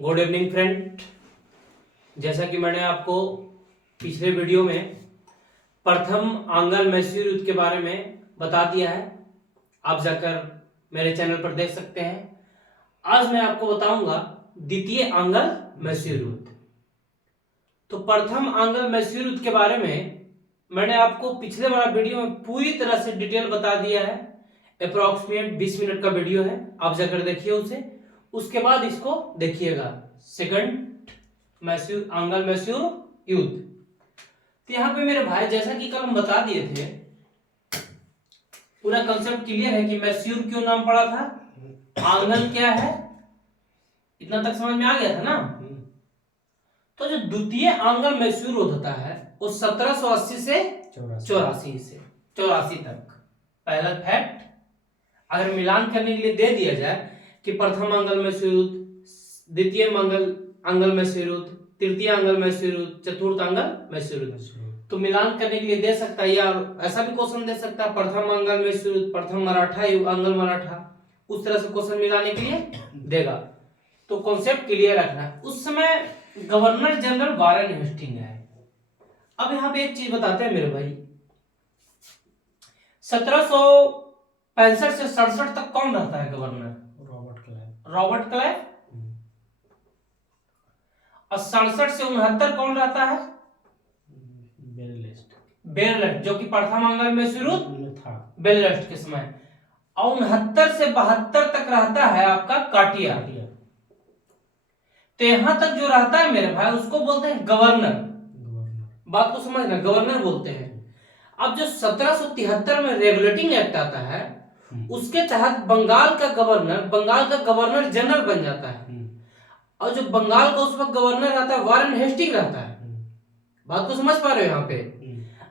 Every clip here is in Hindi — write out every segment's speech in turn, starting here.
Good evening friend. जैसा कि मैंने आपको पिछले वीडियो में प्रथम आंगल मैसूर युद्ध के बारे में बता दिया है, आप जाकर मेरे चैनल पर देख सकते हैं। आज मैं आपको बताऊंगा द्वितीय आंगल मैसूर युद्ध। तो प्रथम आंगल मैसूर युद्ध के बारे में मैंने आपको पिछले वाला वीडियो में पूरी तरह से डिटेल बता दिया है। अप्रॉक्सीमेट 20 मिनट का वीडियो है, आप जाकर देखिए उसे। उसके बाद इसको देखिएगा, सेकंड आंगल मैसूर युद्ध। तो यहाँ पे मेरे भाई, जैसा कि कल हम बता दिए थे, पूरा कंसेप्ट क्लियर है कि मैसूर क्यों नाम पड़ा था, आंगल क्या है, इतना तक समझ में आ गया था ना। तो जो द्वितीय आंगल मैसूर युद्ध होता है वो 1780 से 84 तक। पहला फैक्ट अगर मिलान करने के लिए दे दिया जाए कि प्रथम आंगल मैसूर युद्ध, द्वितीय आंगल मैसूर युद्ध, तृतीय आंगल मैसूर युद्ध, चतुर्थ आंगल मैसूर युद्ध, तो मिलान करने के लिए दे सकता है, या ऐसा भी क्वेश्चन दे सकता है प्रथम आंगल मैसूर युद्ध, प्रथम मराठा आंगल मराठा, उस तरह से क्वेश्चन मिलाने के लिए देगा। तो कॉन्सेप्ट क्लियर रखना है। उस समय गवर्नर जनरल वारेन हेस्टिंग है। अब यहां पे एक चीज बताते हैं मेरे भाई, 1765 से 67 तक कौन रहता है गवर्नर? Robert Clive. और 67 से 69 कौन रहता है? बेरलेस्ट, जो कि प्रथम आंगल मैसूर युद्ध था बेरलेस्ट के समय। और 69 से 72 तक रहता है आपका काटिया। तो यहां तक जो रहता है मेरे भाई उसको बोलते हैं गवर्नर। बात को समझना, गवर्नर बोलते हैं। अब जो 1773 में रेगुलेटिंग एक्ट आता है, उसके तहत बंगाल का गवर्नर जनरल बन जाता है। और जो बंगाल का उस वक्त गवर्नर रहता है वारेन हेस्टिंग रहता है। बात को समझ पा रहे हो यहाँ पे?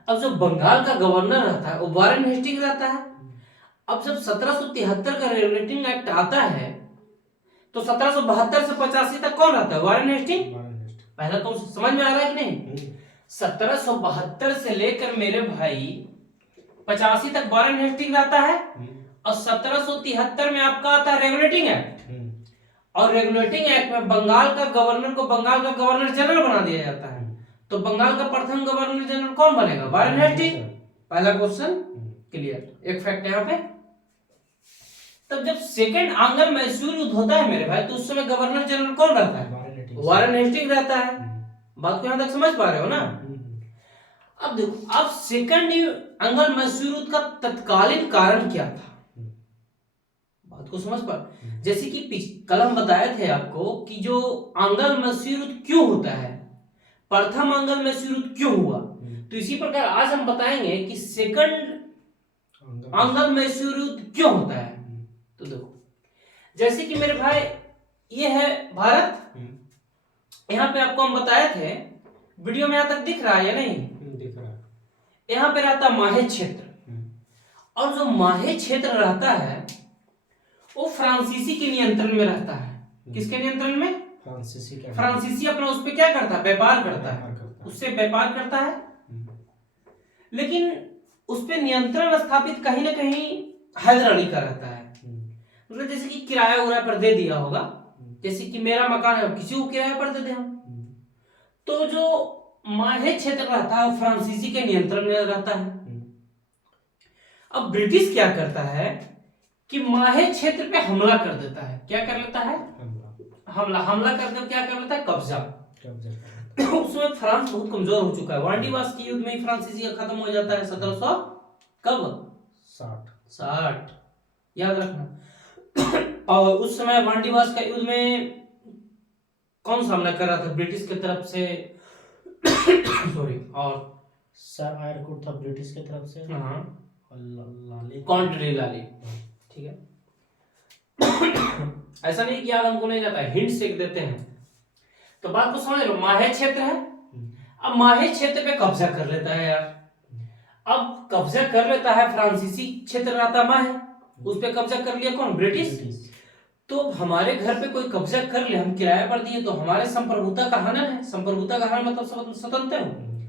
अब जो बंगाल का गवर्नर रहता है वो वारेन हेस्टिंग रहता है। अब जब 1773 का रेगुलेटिंग एक्ट आता है तो 1772 से 85 तक कौन रहता है? Warren Hasting. पहला तो समझ में आ रहा है कि नहीं? 1772 से लेकर मेरे भाई 85 तक वारेन हेस्टिंग रहता है। और 1773 में आपका आता है रेगुलेटिंग एक्ट। और रेगुलेटिंग एक्ट में बंगाल का गवर्नर को बंगाल का गवर्नर जनरल बना दिया जाता है। तो बंगाल का प्रथम गवर्नर जनरल कौन बनेगा? Warren Hasting. पहला क्वेश्चन क्लियर। एक फैक्ट यहाँ पे। तब जब सेकंड आंगल मैसूर युद्ध होता है मेरे भाई, तो उस समय गवर्नर जनरल कौन रहता है? वारेन हेस्टिंग रहता है। बात को यहां तक समझ पा रहे हो ना? अब देखो, अब सेकंड आंगल मैसूर युद्ध का तत्कालीन कारण क्या था? बात को समझ पा, जैसे कि कल हम बताए थे आपको कि जो आंगल मैसूर युद्ध क्यों होता है, प्रथम आंगल मैसूर युद्ध क्यों हुआ, तो इसी प्रकार आज हम बताएंगे कि सेकंड आंगल मैसूर युद्ध क्यों होता है। तो देखो, जैसे कि मेरे भाई ये है भारत, यहाँ पे आपको हम बताए थे, वीडियो में यहां तक दिख रहा है या नहीं? दिख रहा है। यहाँ पे रहता माहे क्षेत्र, और जो माहे क्षेत्र रहता है वो फ्रांसीसी के नियंत्रण में रहता है। किसके नियंत्रण में? फ्रांसीसी अपना उस पे क्या करता है? व्यापार करता है, उससे व्यापार करता है। लेकिन उस पे नियंत्रण स्थापित कहीं ना कहीं हैदर अली का रहता है। मतलब जैसे कि किराया उराया पर दे दिया होगा, जैसे कि मेरा मकान है, किसी को किराया पर दे दे हम। तो जो माहे क्षेत्र रहता है वो फ्रांसीसी के नियंत्रण में रहता है। अब ब्रिटिश क्या करता है कि माहे क्षेत्र पे हमला कर देता है। क्या कर लेता है? हमला करके क्या कर लेता है? कब्जा। उसमें फ्रांस बहुत कमजोर हो चुका है। वांडीवास के युद्ध में ही फ्रांसीसी का खत्म हो जाता है 1700 कब? 60। याद रखना। और उस समय वांडीवास का युद्ध में कौन सामना कर रहा था ब्रिटिश की तरफ से? सॉरी, और सर आयरकुट था ब्रिटिश की तरफ से। हाँ, कॉन्ट डी लाली। ठीक है। ऐसा नहीं कि याद हमको नहीं जाता है, हिंट से देते हैं। तो बात को समझ लो, माहे क्षेत्र है। अब माहे क्षेत्र पे कब्जा कर लेता है यार। अब कब्जा कर लेता है, फ्रांसीसी क्षेत्र रहता माहे, उस पे कब्जा कर लिया कौन? ब्रिटिश। तो हमारे घर पे कोई कब्जा कर ले, हम किराया पर दिए, तो हमारे संप्रभुता का हनन है। संप्रभुता का हनन मतलब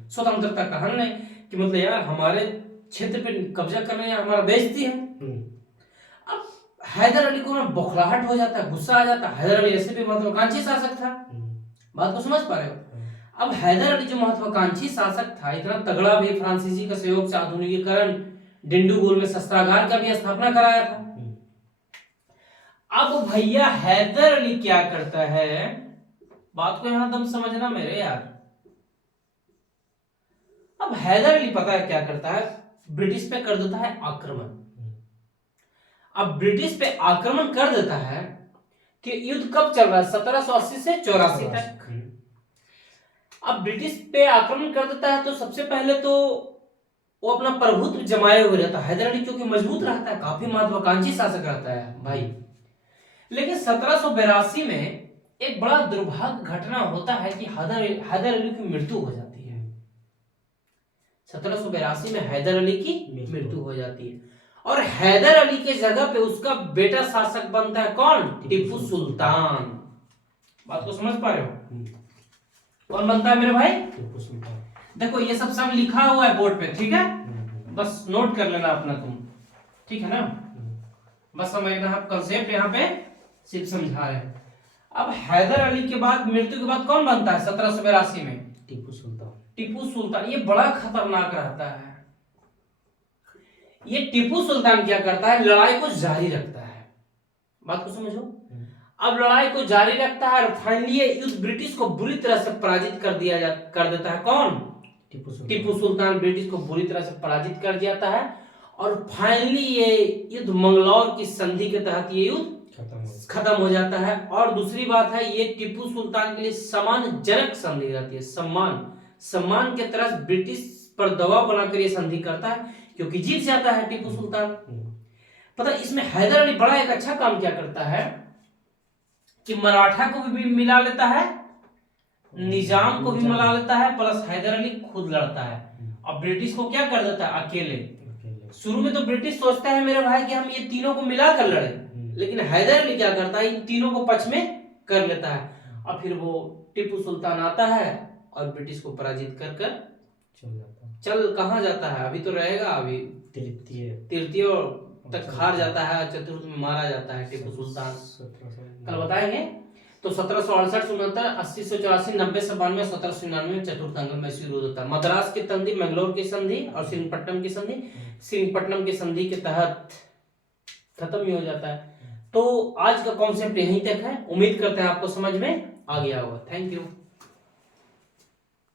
स्वतंत्रता का हनन है, कि मतलब यार हमारे क्षेत्र पे कब्जा कर रहे हैं, हमारा बेइज्जती है। अब हैदर अली को ना बौखलाहट हो जाता है, गुस्सा आ जाता है। हैदर अली ऐसे भी महत्वाकांक्षी शासक था, बात को समझ पा रहे हो। अब हैदर अली जो महत्वाकांक्षी शासक था, इतना तगड़ा भी, फ्रांसीसी के सहयोग से आधुनिकीकरण, डिंडीगुल में शस्त्रागार का भी स्थापना कराया था। अब भैया हैदर अली क्या करता है, बात को यहां दम समझना मेरे यार। अब हैदर अली पता है क्या करता है, ब्रिटिश पे कर देता है आक्रमण। अब ब्रिटिश पे आक्रमण कर देता है कि युद्ध कब चल रहा है, 1780 से 84 तक। अब ब्रिटिश पे आक्रमण कर देता है तो सबसे पहले तो वो अपना प्रभुत्व जमाए हुए रहता है। हैदर अली क्योंकि मजबूत रहता है, काफी महत्वाकांक्षी शासक रहता है भाई। लेकिन 1782 में एक बड़ा दुर्भाग्य घटना होता है कि हैदर अली की मृत्यु हो जाती है। 1782 में हैदर अली की मृत्यु हो जाती है और हैदर अली के जगह पे उसका बेटा शासक बनता है कौन, टीपू सुल्तान। बात को समझ पा रहे हो, कौन बनता है मेरे भाई, टीपू सुल्तान। देखो ये सब लिखा हुआ है बोर्ड पे, ठीक है, बस नोट कर लेना अपना तुम, ठीक है ना। बस हम एक कंसेप्ट यहाँ पे सिर्फ समझा रहे हैं। अब हैदर अली के बाद, मृत्यु के बाद कौन बनता है 1782 में, टीपू सुल्तान। टीपू सुल्तान। ये बड़ा खतरनाक रहता है। ये टीपू सुल्तान क्या करता है, लड़ाई को जारी रखता है। बात को समझो। अब लड़ाई को जारी रखता है और फाइनली ये युद्ध ब्रिटिश को बुरी तरह से पराजित कर देता है कौन, टीपू सुल्तान ब्रिटिश को बुरी तरह से पराजित कर जाता है और फाइनली ये युद्ध मंगलौर की संधि के तहत ये युद्ध खत्म हो जाता है। और दूसरी बात है, ये टीपू सुल्तान के लिए सम्मानजनक संधि रहती है। सम्मान के तरह ब्रिटिश पर दबाव बनाकर ये संधि करता है क्योंकि जीत जाता है टीपू सुल्तान। पता इसमें हैदर अली बड़ा एक अच्छा काम क्या करता है कि मराठा को भी मिला लेता है, निजाम को भी मिला लेता है, प्लस हैदर अली खुद लड़ता है और ब्रिटिश को क्या कर देता है, अकेले। शुरू में तो ब्रिटिश सोचता है मेरे भाई कि हम ये तीनों को मिला कर लड़े, लेकिन हैदर अली क्या करता है, इन तीनों को पक्ष में कर लेता है और फिर वो टीपू सुल्तान आता है और ब्रिटिश को पराजित कर चल कहाँ जाता है, अभी तो रहेगा, अभी तृतीय तक हार जाता है, चतुर्थ में मारा जाता है टीपू सुल्तान। कल बताएंगे। तो 1768 से 69, 80 से 84, 90 से 92, 1799 में चतुर्थ अंग मैसूर युद्ध होता है। मद्रास की संधि, मैंगलोर की संधि और श्रीरंगपट्टनम की संधि, श्रीरंगपट्टनम की संधि के तहत खत्म ही हो जाता है। तो आज का कॉन्सेप्ट यहीं तक है। उम्मीद करते हैं आपको समझ में आ गया होगा। Thank you.